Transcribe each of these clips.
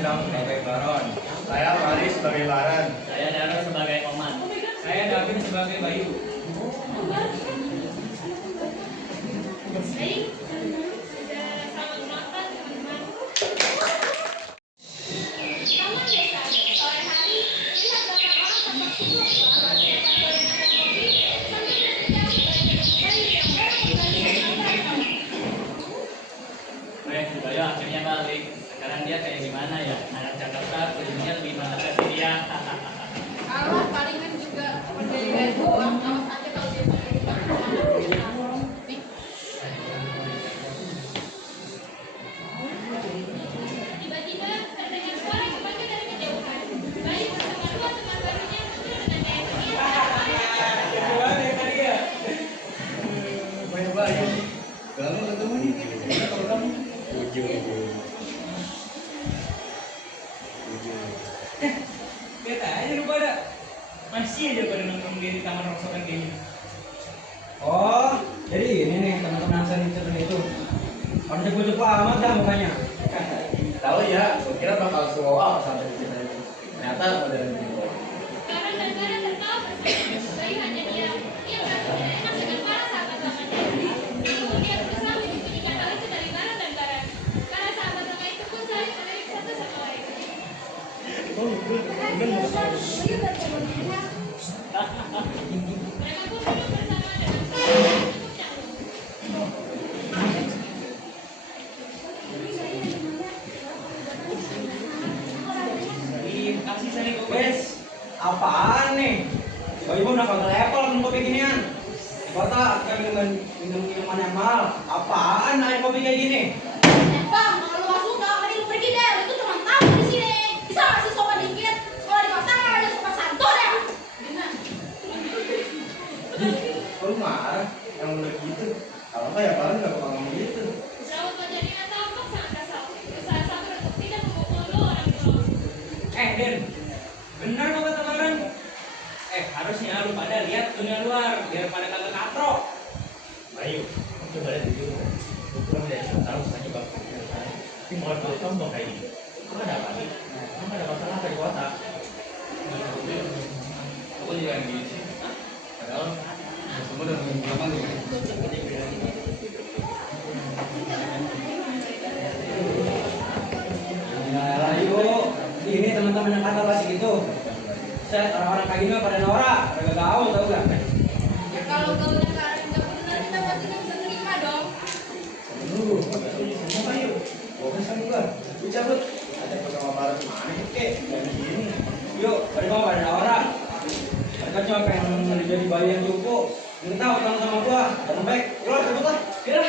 Ilham sebagai Baron. Saya Faris sebagai Baran. Saya Dano sebagai Oman. Saya Davin sebagai Bayu. Baik, sudah selamat makan teman-teman. Selamat desa, sore hari lihat banyak orang tampak sibuk bahwa siapa boleh makan kopi sambil berbincang dari yang baru kembali antara Weh, si Bayu akhirnya balik. Sekarang dia kayak gimana ya? Anak Jakarta kuliahnya lebih mantap sih dia. Allah palingan juga pendirian doang, awas aja kalau dia pakai di tiba-tiba terdengar suara yang memanggil dari kejauhan. Bayu bersama dua teman barunya muncul dengan gaya ceria. Bayu. Kamu ketemu nih. Kalau kamu Beta aja lu pada. Masih aja pada nongkrong di taman rongsokan kayak gini. Oh, jadi ini nih teman-teman saya itu. Pada cepu-cepu amat dah mukanya. tahu ya, saya kira bakal slow sampai di sini. Ternyata pada Baron dan Bara tertawa bersama. Bayu hanya diam. Dia merasa tidak enak dengan para sahabat lamanya. Namun dia berusaha menyembunyikan hal itu dari Baron dan Bara. Para sahabat lama itu pun saling melirik satu sama lain. Mereka pun duduk bersama dengan saling cukup canggung. Terima kasih saya Gobes. Apaan nih? Bayu udah kagak level minum kopi ginian. Kota kita minum minuman yang mahal. Apaan air kopi kayak gini? Bang, kalau lu gak suka, mending lu pergi deh. Lu tuh cuma tamu di sini. Bisa gak sih sopan dikit? Sekolah di kota nggak ada sopan santun ya? Gimana? Lu marah, yang udah gitu. Kalau nggak ya paling nggak bakal ngomong gitu. Raut wajahnya tampak sangat kasar. Berusaha sabar untuk tidak memukul dua orang itu. Den, bener kok kata Baran. Harusnya lu pada lihat dunia luar biar pada kagak katrok. Bayu, coba lihat dulu. Lu pulang dari tahu saja bang. Tapi mau dulu sombong kayak gini. Kamu ada apa sih? Kamu ada masalah apa di kota? Aku juga yang gini sih. Padahal semua udah ngomong berapa nih? Ya, yuk. Ini teman-teman yang kata pasti gitu. Set orang-orang kayak gini mah pada norak, kagak gaul tau gak? Ya kalau gaulnya kalian nggak benar, kita berarti nggak bisa nerima dong. Dulu, semua Bayu. Gua kan gua. Lu cabut. Ada sama Baran mana kek? Jangan gini. Yuk, pada mau pada norak. Mereka cuma pengen jadi bayi yang cukup. Minta utang sama gua, dan baik. Yuk, cabut lah. Yuk.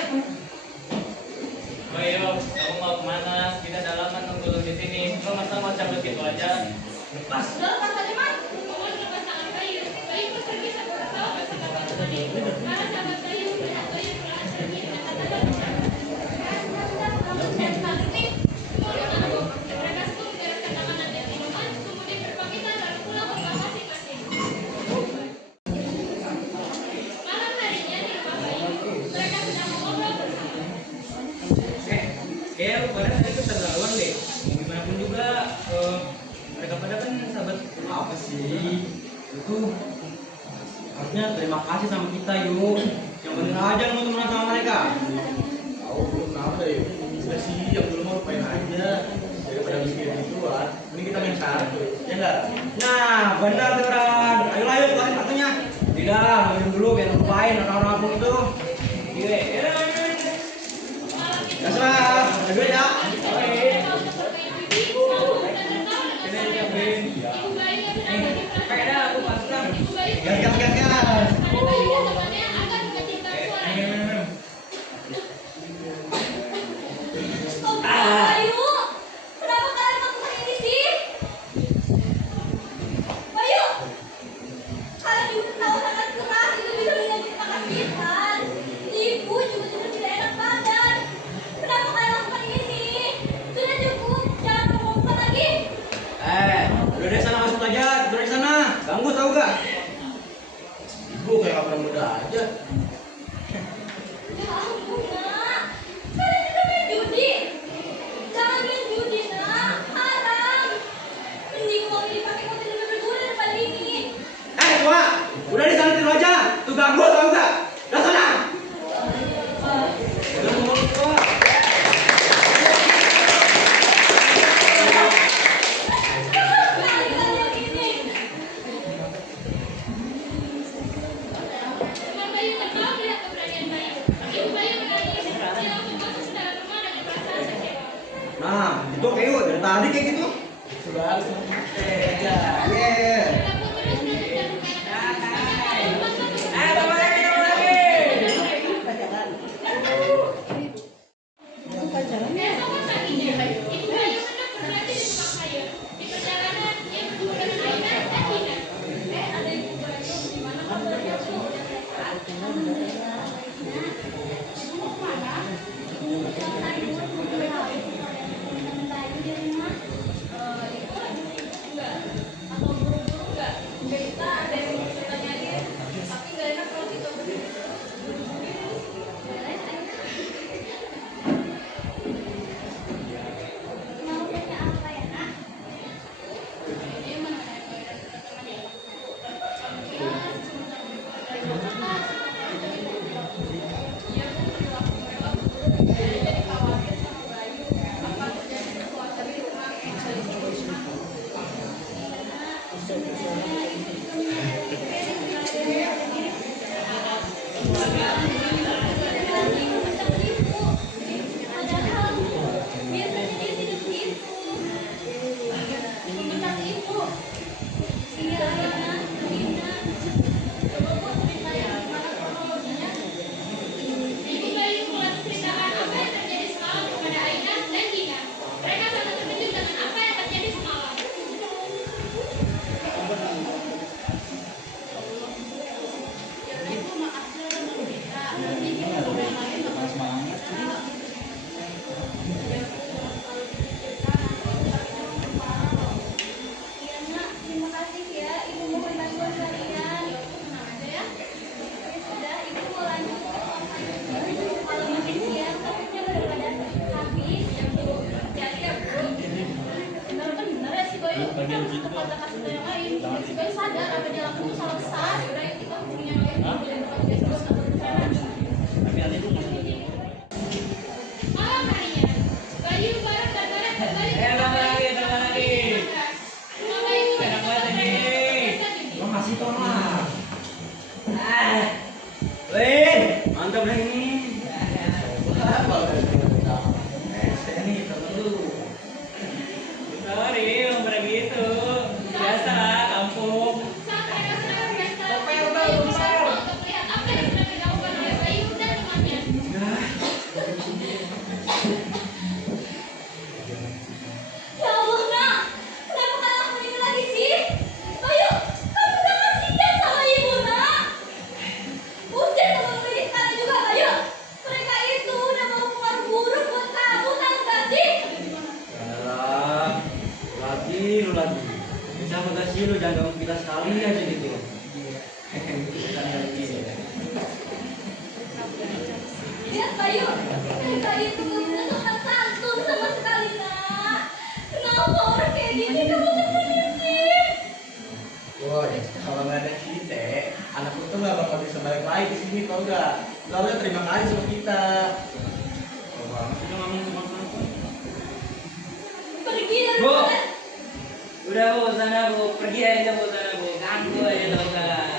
Bayu, kamu mau kemana? Kita udah lama nunggu lu di sini. Lu masa mau cabut gitu aja? Lepas. Udah lepas aja man. Oman melepas tangan Bayu. Bayu pun pergi sambil tertawa bersama teman-temannya. Para sahabat Bayu melihat Bayu perlahan pergi dengan tatapan mereka semua membereskan makanan dan minuman, kemudian berpamitan lalu pulang ke rumah masing-masing. Malam harinya di rumah Bayu, mereka sedang mengobrol bersama. Kayak lu pada tadi keterlaluan deh. Gimana pun juga, mereka pada kan sahabat apa sih? Itu harusnya terima kasih sama kita yuk. Yang bener aja lu temenan sama mereka. Tahu belum kenapa ya? Udah sih, yang belum mau lupain aja. Daripada mikirin gituan, ini kita main sekarang tuh, ya nggak? Nah, benar tuh Ran. Ayo lah yuk, keluarin kartunya. Tidak, minum dulu biar lupain orang-orang kampung itu. Iya, Kasih ada duit ya. Mereka untuk bermain bibi, mabuk, dan tertawa dengan santai. Ibu Bayu yang sedang bagi Pakai dah, aku pasang. Ibu Bayu Gas. pada Bayu dan temannya agar mengecilkan suaranya. Bayu, kenapa kalian melakukan ini sih? Bayu, kalian juga tahu sangat keras itu bisa menyakitkan kesakitan. Ibu juga sudah tidak enak badan. Kenapa kalian lakukan ini? Sudah cukup, jangan ngomong lagi. Udah deh sana masuk aja, tidur di sana. Ganggu tau gak? Ibu kayak kapan muda aja. Ya ampun, nak. Kalian juga main judi. Jangan main judi, nak. Haram. Tuh kayak dari tadi kayak gitu. Sudah harus ya. Yeah. Keesokan paginya, Ibu Bayu hendak berlatih di tukang sayur. Di perjalanan, ia bertemu dengan Aina dan Dina. Ada Ibu Bayu, gimana kabar Bayu? Udah sehat? Alhamdulillah. Ibu mau kemana? Ibu mau ke sayur, mau beli teman Bayu di rumah. Ibu lagi sibuk enggak? Atau buru-buru enggak? Enggak, kita ada yang mau kita tanyain, tapi enggak enak kalau kita buru-buru gitu. Boleh, Aina? Mau tanya apa ya, Nak? Ini mengenai keadaan teman-teman yang Iya, Bu, perilaku mereka buruk. Saya jadi khawatir sama Bayu. Apa terjadi sesuatu di rumah yang ada di sini? Sebenarnya ibu juga menyadari sebenarnya lagi memecat ibu. Padahal biasanya dia tidak begitu. Memecat ibu. Iya, Aina, Dina. Coba Bu ceritain gimana kronologinya. Ibu Bayu mulai menceritakan apa yang terjadi semalam kepada Aina dan Dina. Mereka sangat terkejut dengan apa yang terjadi semalam. Yaudah Ibu, makasih udah mau cerita. Nanti kita ngobrol lagi bakal semangat. Iya Nak, terima kasih ya. Ibu mohon bantuan kalian. Tenang aja ya. Ya sudah, Ibu mau lanjut ke tukang sayurnya. Kalau makin siang, takutnya baru pada habis. Ya, Bu. Hati-hati ya, Bu. Bener ya si Bayu. Kita harus tetap kasih ke yang lain. Si Bayu sadar apa dia lakukan itu salah besar. Yaudah, yuk kita hubungi yang lain. Dan kalau dia terus atau bersama. Malam harinya, Bayu bareng dan bareng kembali ke rumah Bayu. Rumah Bayu Enak banget mereka ini. berpesta gini. Lo masih tolak. Wih, mantap deh ini. Saya nih temen lu. Sorry, ngomong pada gitu. Biasa lah, kampung. Saat mereka sedang berpesta, Bayu bersama untuk melihat apa yang sedang dilakukan oleh Bayu dan temannya. Ya Allah Nak, kenapa kalian lakukan ini lagi sih? Bayu, kamu udah kasihan sama ibu Nak. Udah sama ini sekarang juga Bayu. Mereka itu udah mau pengaruh buruk buat kamu, tahu gak sih? Yalah, lu lagi. Bisa apa sih lu jangan ganggu kita sekali aja gitu. Sekali lagi. Lihat Bayu, mereka itu udah sopan santun sama sekali Nak. Kenapa orang kayak gini kamu temenin sih? Woi, kalau nggak ada kita, anak itu nggak bakal bisa balik lagi ke sini, tau nggak? Lo harusnya terima kasih sama kita. Oh, banget udah ngomong sama aku. Pergi dari Bu. sana. Udah bu, sana bu, pergi aja bu, sana bu, ganggu aja tau gak?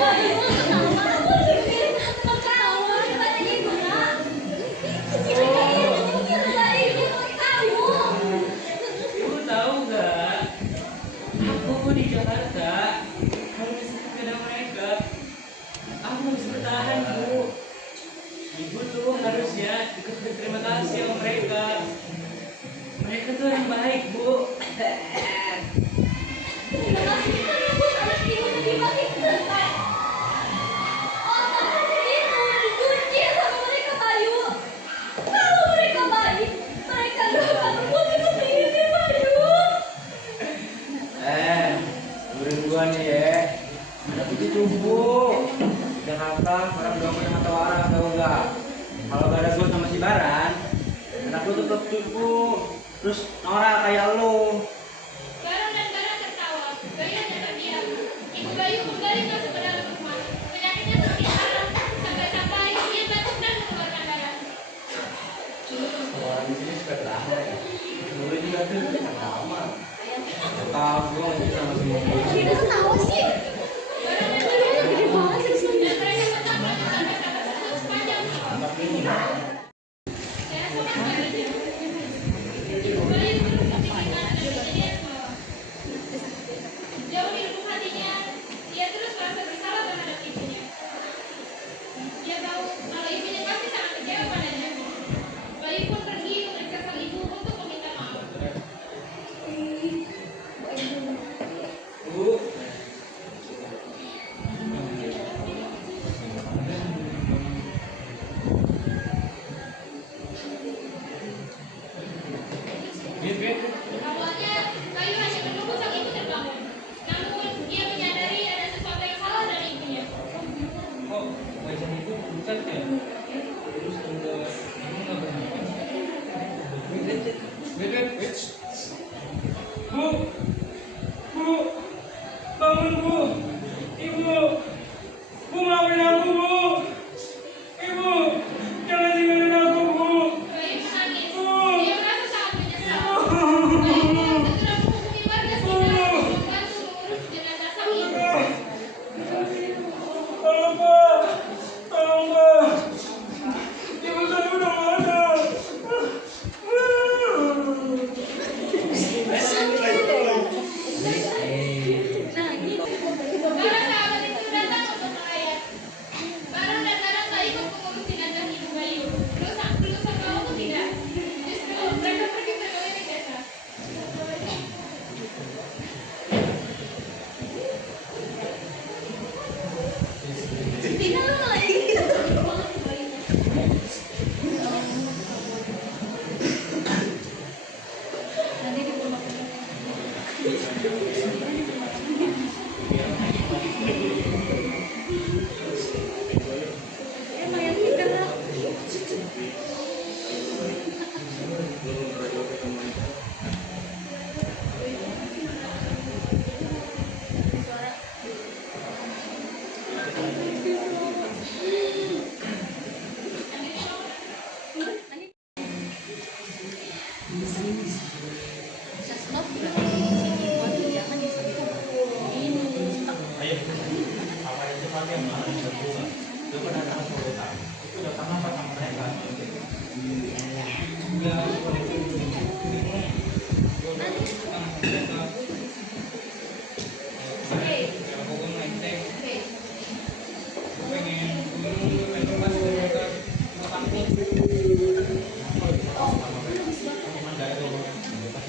Bayu, kenapa kamu dikirim sama kamu? Gimana ibu Nak? Mereka itu mungkin dari ibu sama kamu. Lu tahu gak? Aku di Jakarta, kalau misalnya ada mereka, aku nggak bisa bertahan bu. Ibu tuh harusnya ikut berterima kasih sama mereka. Mereka tuh yang baik bu. Terima kasih kita rebut anak ibu lebih baik selesai. Otak mereka itu dicuci sama mereka Bayu. Kalau mereka baik, mereka gak akan berbuat seperti ini Bayu. Dengerin gua nih ya. Ada begitu bu. Di Jakarta orang dua punya mata waras tahu nggak? Kalau gak ada gua sama si Baran, anak lu tetap cupu. Terus Nora kayak lu. Barang dan barang tertawa. Bayu hanya terdiam. Ibu Bayu kembali masuk ke dalam rumah. Penyakitnya semakin parah sampai-sampai ia batuk dan mengeluarkan darah. Orang di sini suka drama ya. Dulu juga tuh lama. Tahu gua nggak bisa sama semua. Kita tahu sih. Barang dan barang Gede banget sih. dan mereka bertambah sampai kata tersebut sepanjang malam. Anak ini. Keesokan harinya, Ayo, apa itu pasti yang malah berbunga. Lu pernah dapat produk itu udah kangen apa sama mereka? Ya,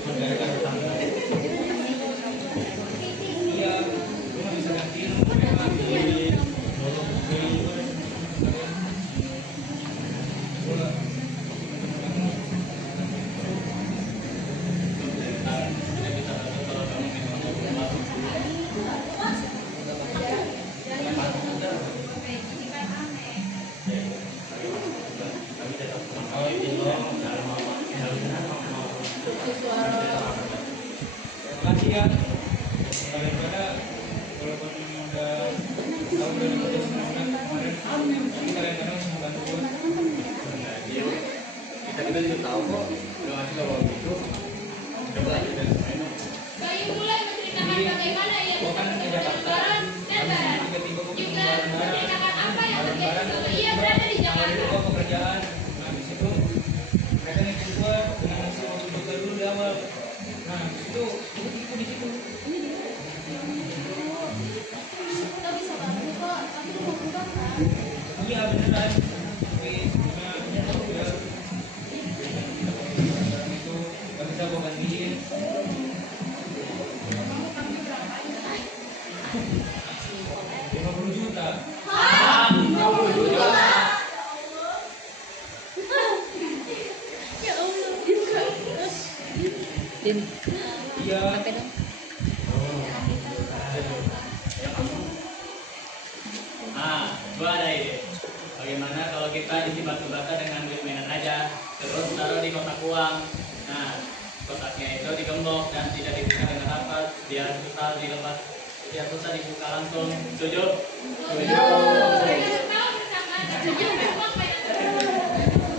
Cuman gara-gara utang. iya, lu nggak bisa gantiin mereka. Makasih ya. Daripada walaupun udah tahu dari putus kemarin, tapi kadang-kadang bisa bantu gue. Kita juga tahu kok udah ngasih kabar gitu. Coba aja dan main. Bayu mulai menceritakan bagaimana ia bersama dengan Baran dan Baran. Juga menceritakan apa yang terjadi selama ia berada di Itu Jakarta. gue pekerjaan. Nah, di situ mereka ngasih gue dengan ngasih waktu juga dulu di awal. Nah, di situ gue tipu di situ. Kita bisa bantu kok, tapi lu mau berubah kan? Iya beneran. Tapi ya itu gak bisa gue gantiin. 50 juta. Hah? 50 juta? Ya Allah, Iya. Nah, gua ada ide. Bagaimana kalau kita isi batu bata dengan duit mainan aja, terus taruh di kotak uang. Nah, kotaknya itu digembok dan tidak dibuka dengan rapat, biar susah dibuka langsung. Setuju? Mereka tahu bersama dan uang banyak.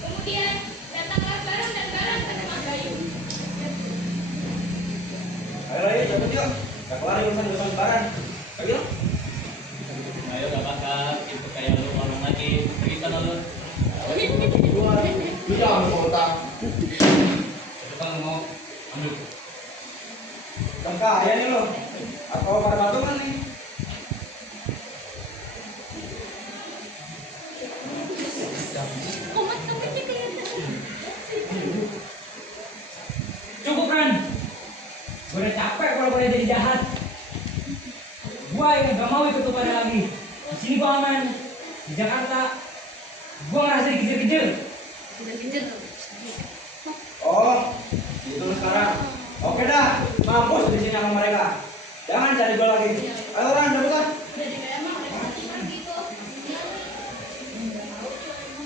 Kemudian datanglah Baran dan Baran ke rumah Bayu. Ayo cabut yuk. Gak kelar urusan barang. Ayo. Ayo gak bakal, itu kayak lu ngomong lagi. Pergi sana lu. Lu jangan mau utang. Itu kan mau ambil. Kan kaya nih lo. Apa pada patungan nih? Kok mas kamarnya kelihatan? Cukup Ran. Gue udah capek kalau pada jadi jahat. Gue yang gak mau ikut pada lagi. Di sini gue aman. Di Jakarta, gue ngerasa dikejar-kejar. Oh, itu sekarang. Oke dah, mampus di sini sama mereka. Jangan cari gue lagi. Ayo Ran, cabut lah. Jadi kayak emang ada kewajiban gitu.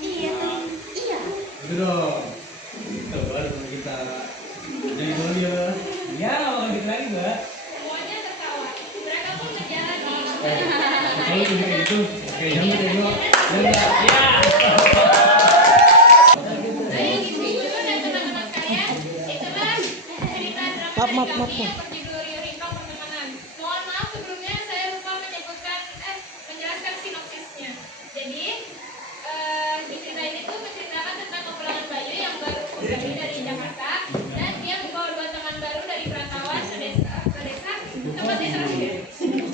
Iya, iya. Itu dong. Itu baru teman kita. Jadi dulu ya. Iya, gak bakal gitu lagi gue. Semuanya tertawa. Mereka pun berjalan di Kalau tuh kayak gitu, kayak nyambut ya gua. Ya. Baik, ibu-ibu dan teman-teman sekalian, itulah cerita drama dari kami yang berjudul Riorikau Pertemanan. Mohon maaf sebelumnya saya lupa menjelaskan sinopsisnya. Jadi, di cerita ini tuh menceritakan tentang kepulangan Bayu yang baru kembali dari Jakarta dan dia membawa dua teman baru dari perantauan ke desa tempat dia terakhir.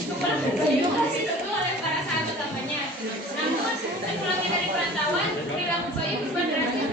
Kepulangan Bayu harus ditunggu oleh para sahabat lamanya. Namun, sepulangnya dari perantauan, perilaku Bayu berubah drastis